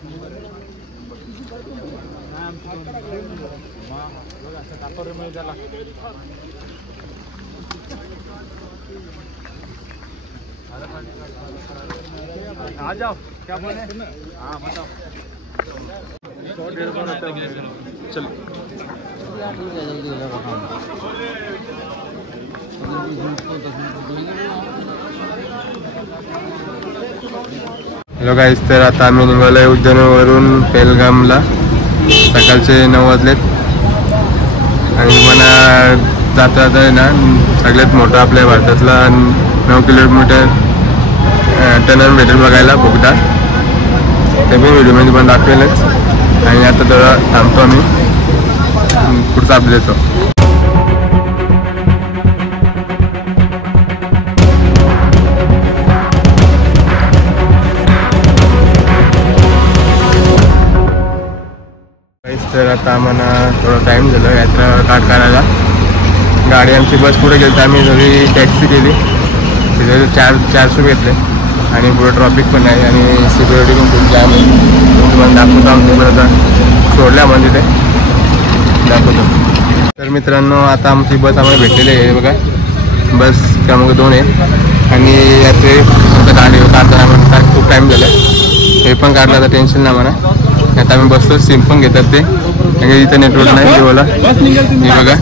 आ जाओ, क्या बोले? हाँ बताओ। चल हॅलो गाईस, तर आता आम्ही निघालोय उज्जैनवरून पेलगामला। सकाळचे 9 वाजलेत आणि मला जाता जाता आहे ना सगळ्यात मोठा आपल्या भारतातला 9 किलोमीटर टनल भेटेल बघायला, बोगदा। ते मी व्हिडिओमध्ये पण दाखवेलच। आणि आता जरा थांबतो आम्ही, पुढचा अपडेट देतो। तर आता आम्हाला थोडा टाईम झाला यात्रा काट करायला। गाडी आमची बस पुढे गेली तर आम्ही जरी टॅक्सी केली, तिथे 400 घेतले आणि पुढे ट्रॉफिक पण आहे आणि सिक्युरिटी पण खूप जाम आहे। तुम्हाला दाखवतो आमची पण आता सोडल्या म्हणजे ते दाखवतो। तर मित्रांनो, आता आमची बस आम्हाला भेटलेली आहे बघा, बस क्रमांक 2 आहे। आणि यात्रे गाडी काढताना आम्हाला खूप टाईम झाला, हे पण काढलं तर टेन्शन नाही म्हणा। आता आम्ही बसतो, सिम पण घेतात ते, कारण इथं नेटवर्क नाही जिओला। हे बघा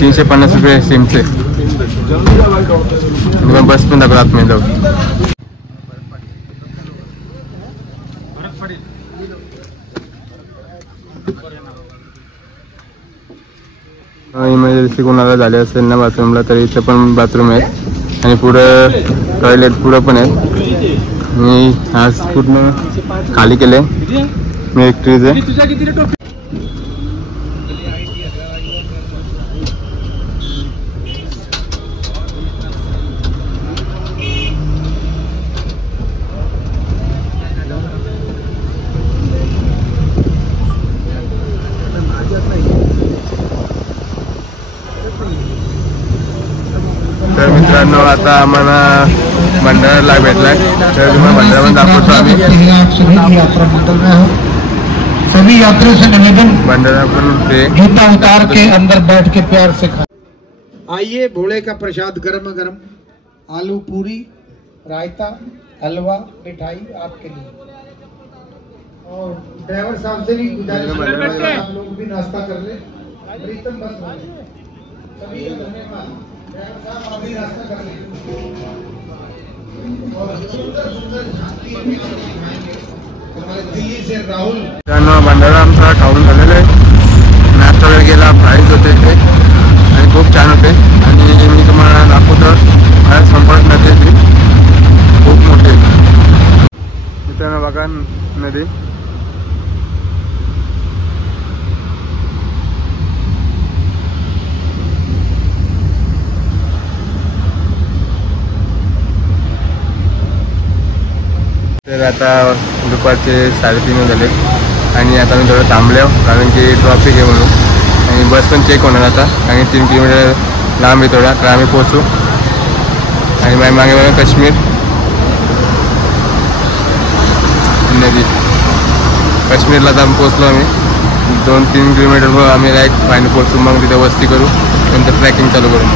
350 रुपये सिमचे, बस पण दाखवतो आतमध्ये जाऊ। इमर्जन्सी कोणाला झाले असेल ना बाथरूमला, तर इथं पण बाथरूम आहेत आणि पुढं टॉयलेट पुढं पण आहेत। मी आज पूर्ण खाली केले मी एकटीचे। तर मित्रांनो, आता आम्हाला भंडाराला भेटलाय, तर तुम्हाला भंडारा दाखवतो आम्ही। सभी यात्रियों से निवेदन, भंडारा पण जूता उतार के अंदर बैठ के प्यार से खा। आइए, भोले का प्रसाद गरम गरम, आलू पूरी, रायता, हलवा, मिठाई आपके लिए। और ड्राइवर साहब से भी गुजारिश है आप लोग भी नाश्ता कर ले। प्रीतम बस सभी धन्यवाद। ड्राइवर साहब आप भी नाश्ता कर ले और सुंदर सुंदर झांकी हमारे दिल्ली से राहुल। भंडारा आमचा खाऊन झालेला आहे, नाश्ता वगैरे गेला, प्राईज होते ते आणि खूप छान होते। आणि मी तुम्हाला दाखवतो, माझ्या संपर्क नदी ती खूप मोठी मित्रांनो, बघा नदी। तर आता दुपारचे 3:30 झाले आणि आता मी थोडं थांबलो, कारण की ट्रॉफिक आहे म्हणून। आणि बस पण चेक होणार आता, आणि 3 किलोमीटर लांब आहे थोडा, तर आम्ही पोचू। आणि माझ्या मागे बघा काश्मीर नदी, काश्मीरला तर आम्ही पोचलो। आम्ही 2-3 किलोमीटर आम्ही डायरेक्ट फायनल पोचू, मग तिथे वस्ती करू, नंतर ट्रॅकिंग चालू करू।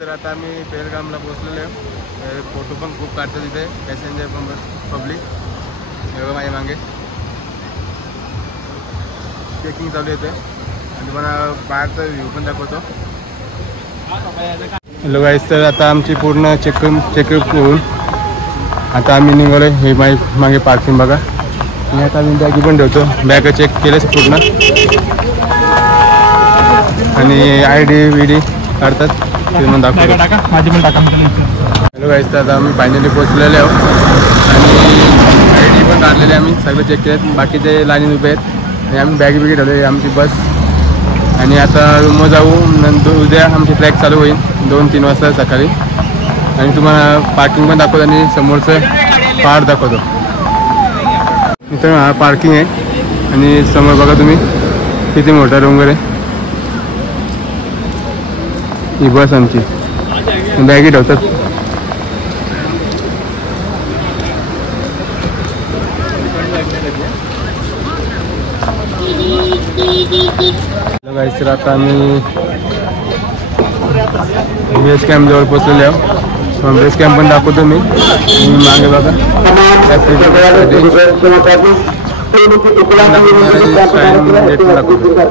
तर आता आम्ही पेलगामला पोहोचलेलो आहे। फोटो पण खूप काढतात तिथे, पॅसेंजर पण पब्लिक। हे बघा माझ्या मागे चेकिंग चालू येते आणि तुम्हाला बाहेरचा व्ह्यू पण दाखवतो। हॅलो गाईस, तर आता आमची पूर्ण चेकअप होऊन आता आम्ही निघालो। हे मागे पार्किंग बघा, आणि आता आम्ही बॅगी पण ठेवतो, बॅग चेक केलेच पूर्ण आणि ID विडी काढतात ते पण दाखवतो, माझी पण टाका। हॅलो गाईस, तर आता आम्ही फायनली पोहोचलेले आहोत आणि ID पण काढलेले आम्ही, सगळे चेक केलेत, बाकीचे लाईनीत उभे आहेत आणि आम्ही बॅगी बिगी ठेवले आमची बस। आणि आता रूमवर जाऊ, नंतर उद्या आमची ट्रॅक चालू होईल 2-3 वाजता सकाळी। आणि तुम्हाला पार्किंग पण दाखवतो आणि समोरचं पहाड दाखवतो. इथं हा पार्किंग आहे आणि समोर बघा तुम्ही किती मोठा डोंगर आहे. ही बस आमची बॅगी ठेवतात. तर आता आम्ही बेस कॅम्प जवळ पोचलेले आहोत. मग बेस कॅम्प पण दाखवतो मी. मागे बघा दाखवतो.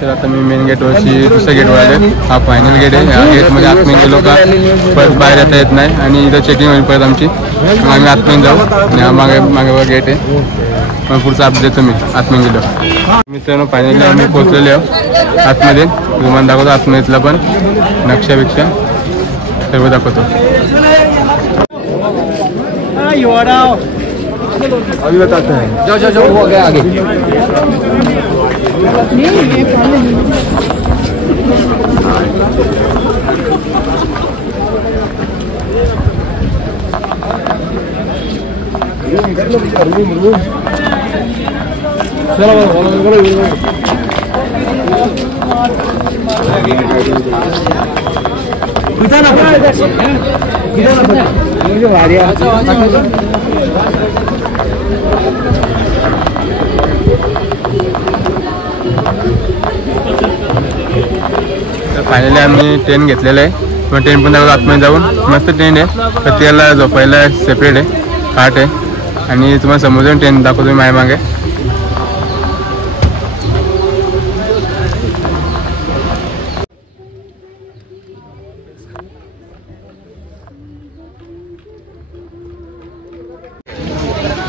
तर आता मी मेन गेटवरची दुसऱ्या गेटवर आले. हा फायनल गेट आहे. या गेटमध्ये आतमध्ये गेलो का परत बाहेर येता येत नाही आणि इथं चेकिंग होईल परत आमची. मग आम्ही आतमध्ये जाऊ आणि हा मागे गेट आहे. मग पुढचा अपडेट देतो मी आतमध्ये गेलो. मित्रांनो फायनली आम्ही पोहोचलेले आहोत आतमध्ये. विमान दाखवतो आतमध्येतला पण नक्षापेक्षा सर्व दाखवतो. अभी बताते हैं. जाओ हो गया आगे. फायनली आम्ही ट्रेन घेतलेलं आहे. मग ट्रेन पण दाखवतो आतमध्ये जाऊन. मस्त ट्रेन आहे. प्रत्येकाला झोपायला सेपरेट आहे, खाट आहे. आणि तुम्हाला समोर ट्रेन दाखवतो मी माझ्या मागे.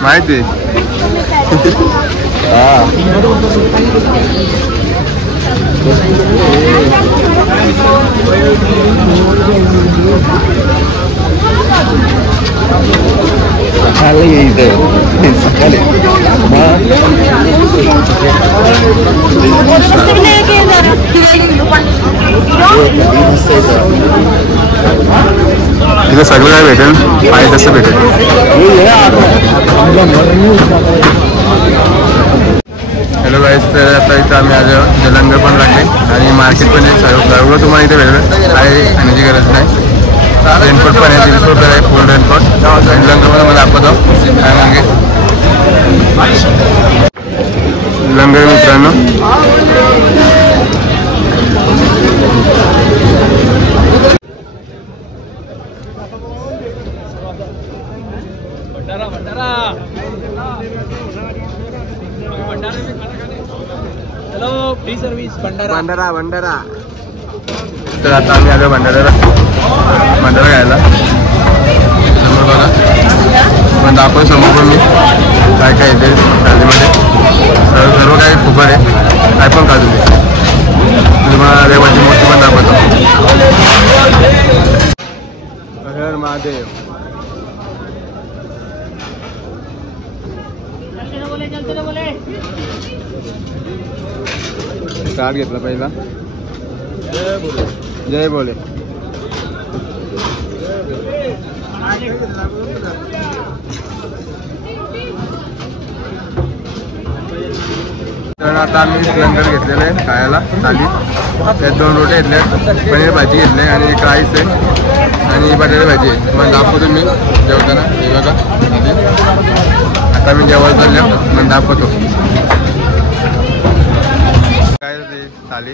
माहिती तिथं सगळं काय भेटेल पाहिजे तसं भेटेल. हॅलो गाईज, तर आता इथं आम्ही आलो. लंगर पण लागले आणि मार्केट पण आहे. सर्व तुम्हाला इथे भेटेल. काही खाण्याची गरज नाही. रेनकोट पण आहे. 300 रुपये आहे फुल रेनकोट. आणि लंगर पण मला दाखवतो काय मागे लंगर मित्रांनो. हेलो फ्री सर्विस भंडारा. तर आता आम्ही आलो भंडारा घ्यायला. समोर बघा पण दाखवून समोर पण मी काय काय येते थालीमध्ये. सर्व काही खूप आहे. काय पण का तुम्हाला देवाची मूर्ती पण दाखवतो. हर महादेव. कार्ड घेतला पहिला. जय बोले. तर आता आम्ही लंगर घेतलेलं आहे खायला थाली. त्यात 2 रोटे घेतले, पनीर भाजी घेतली आणि एक राईस आहे आणि बटाटे भाजी आहे. मग दाखवतो मी जेवताना. हे बघा आता मी जेवायला चाललो. मग दाखवतो काय ते थाली.